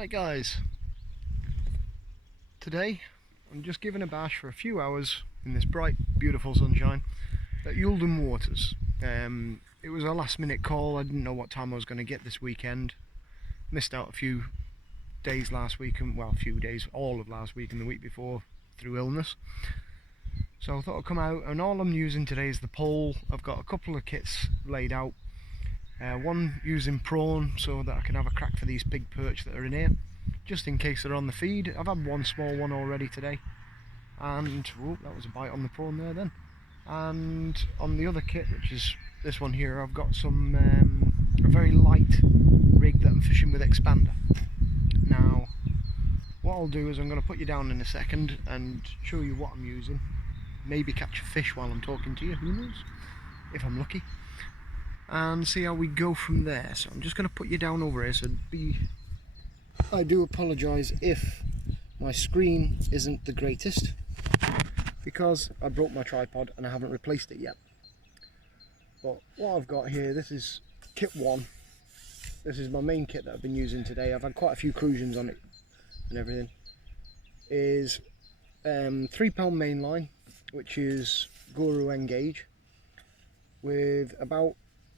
Hi guys, today I'm just giving a bash for a few hours in this bright beautiful sunshine at Youldon waters. It was a last minute call. I didn't know what time I was going to get this weekend. Missed out a few days last week, and well, a few days, all of last week and the week before through illness. So I thought I'd come out, and all I'm using today is the pole. I've got a couple of kits laid out. One using prawn so that I can have a crack for these big perch that are in here, just in case they're on the feed. I've had one small one already today, and oh, that was a bite on the prawn there then. And on the other kit, which is this one here, I've got some a very light rig that I'm fishing with expander. Now what I'll do is I'm going to put you down in a second and show you what I'm using. Maybe catch a fish while I'm talking to you, who knows, if I'm lucky, and see how we go from there. So I'm just going to put you down over here, so I do apologise if my screen isn't the greatest, because I broke my tripod and I haven't replaced it yet. But what I've got here, this is kit 1. This is my main kit that I've been using today. I've had quite a few crucians on it and everything. Is 3-pound main line, which is Guru Engage, with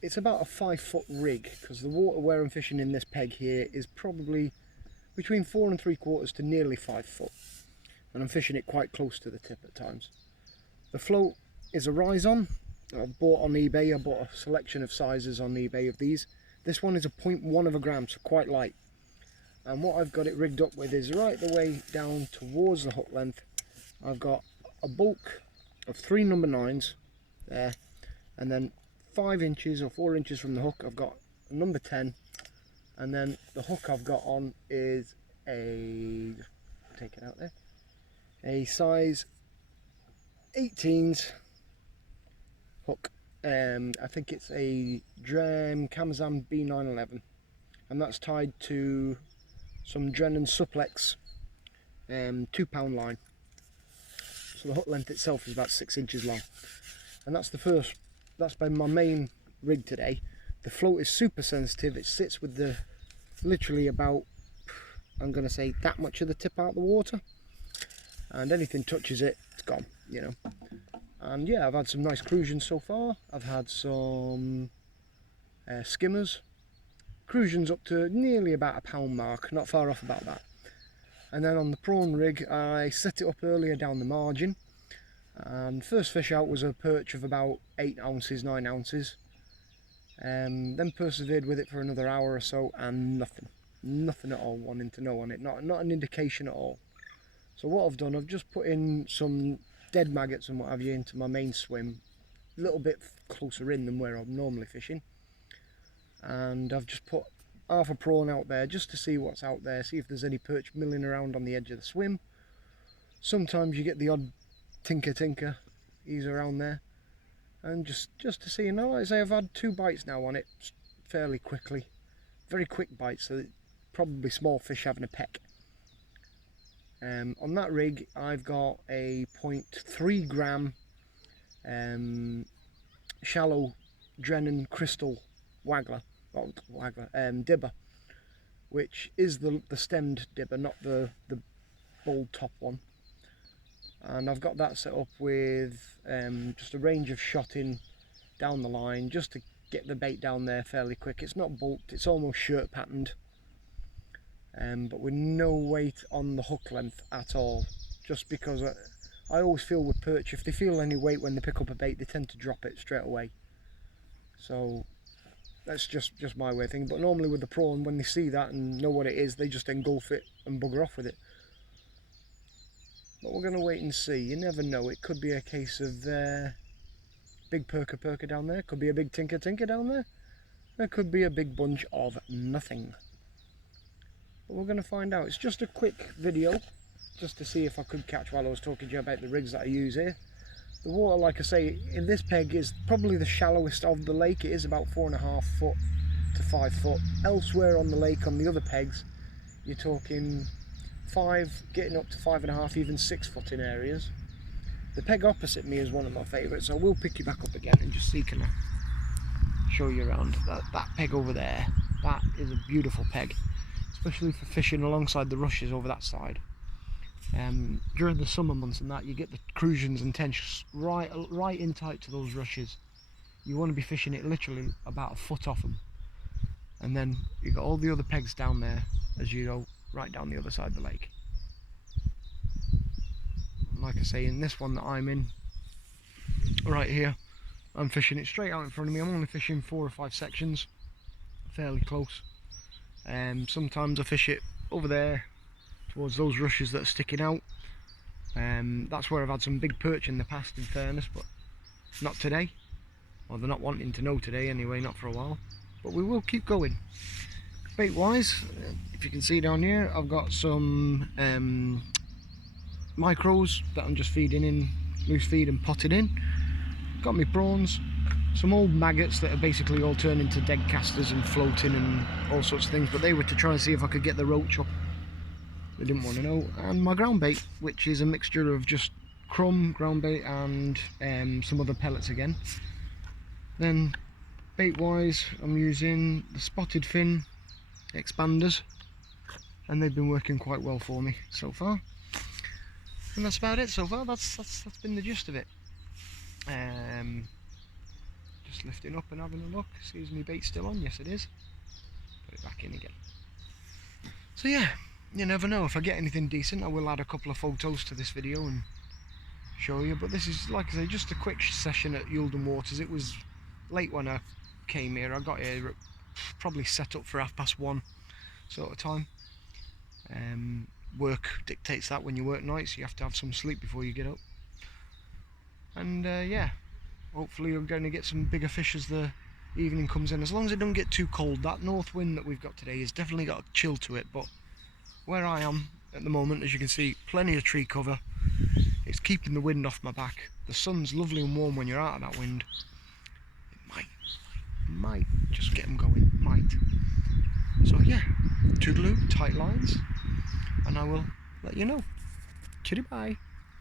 it's about a 5-foot rig, because the water where I'm fishing in this peg here is probably between 4 3/4 to nearly 5 foot, and I'm fishing it quite close to the tip at times. The float is a Rise-On. I've bought on eBay. I bought a selection of sizes on eBay of these. This one is a 0.1 of a gram, so quite light. And what I've got it rigged up with is right the way down towards the hook length. I've got a bulk of 3 number 9s there, and then 5 inches or 4 inches from the hook I've got a number 10, and then the hook I've got on is take it out there, a size 18s hook. I think it's a Kamazam B911, and that's tied to some Drennan Suplex 2-pound line. So the hook length itself is about 6 inches long, and that's been my main rig today. The float is super sensitive. It sits with the literally about, I'm going to say, that much of the tip out of the water, and anything touches it, it's gone, you know. And yeah, I've had some nice crucians so far. I've had some skimmers, crucians up to nearly about a pound mark, not far off about that. And then on the prawn rig, I set it up earlier down the margin, and first fish out was a perch of about 8 ounces, 9 ounces. Then persevered with it for another hour or so, and nothing at all wanting to know on it, not an indication at all. So what I've done, I've just put in some dead maggots and what have you into my main swim, a little bit closer in than where I'm normally fishing, and I've just put half a prawn out there just to see what's out there, see if there's any perch milling around on the edge of the swim. Sometimes you get the odd tinker, he's around there, and just to see, you know, like I say, I've had 2 bites now on it fairly quickly, very quick bites, so probably small fish having a peck. On that rig I've got a 0.3 gram shallow Drennan crystal dibber, which is the stemmed dibber, not the bold top one. And I've got that set up with just a range of shot in down the line, just to get the bait down there fairly quick. It's not bulked, it's almost shirt patterned, but with no weight on the hook length at all, just because I always feel with perch, if they feel any weight when they pick up a bait, they tend to drop it straight away. So that's just my way of thinking. But normally with the prawn, when they see that and know what it is, they just engulf it and bugger off with it. But we're going to wait and see. You never know. It could be a case of big perker down there. Could be a big tinker down there. There could be a big bunch of nothing. But we're going to find out. It's just a quick video, just to see if I could catch while I was talking to you about the rigs that I use here. The water, like I say, in this peg is probably the shallowest of the lake. It is about 4.5 foot to 5 foot. Elsewhere on the lake, on the other pegs, you're talking 5, getting up to 5.5, even 6 foot in areas. The peg opposite me is one of my favourites, so I will pick you back up again and just see, can I show you around that peg over there. That is a beautiful peg. It's especially for fishing alongside the rushes over that side. During the summer months and that, you get the crucians and tench right in tight to those rushes. You want to be fishing it literally about a foot off them, and then you got all the other pegs down there as you go right down the other side of the lake. Like I say, in this one that I'm in right here, I'm fishing it straight out in front of me. I'm only fishing 4 or 5 sections, fairly close. Sometimes I fish it over there towards those rushes that are sticking out. That's where I've had some big perch in the past, in fairness, but not today. Well, they're not wanting to know today anyway, not for a while, but we will keep going. Bait wise, if you can see down here, I've got some micros that I'm just feeding in, loose feed and potted in. Got me prawns, some old maggots that are basically all turned into dead casters and floating and all sorts of things, but they were to try and see if I could get the roach up. They didn't want to know. And my ground bait, which is a mixture of just crumb, ground bait and some other pellets again. Then bait wise, I'm using the spotted fin expanders, and they've been working quite well for me so far. And that's about it so far. That's been the gist of it. Just lifting up and having a look. See, is my bait still on? Yes, it is. Put it back in again. So yeah, you never know. If I get anything decent, I will add a couple of photos to this video and show you. But this is, like I say, just a quick session at Youldon Waters. It was late when I came here. I got here probably set up for 1:30 sort of time. Work dictates that when you work nights, you have to have some sleep before you get up. And yeah, hopefully you're going to get some bigger fish as the evening comes in, as long as it don't get too cold. That north wind that we've got today has definitely got a chill to it, but where I am at the moment, as you can see, plenty of tree cover. It's keeping the wind off my back. The sun's lovely and warm when you're out of that wind. It might just get them going, might. So yeah, toodaloo, tight lines, and I will let you know. Chitty bye.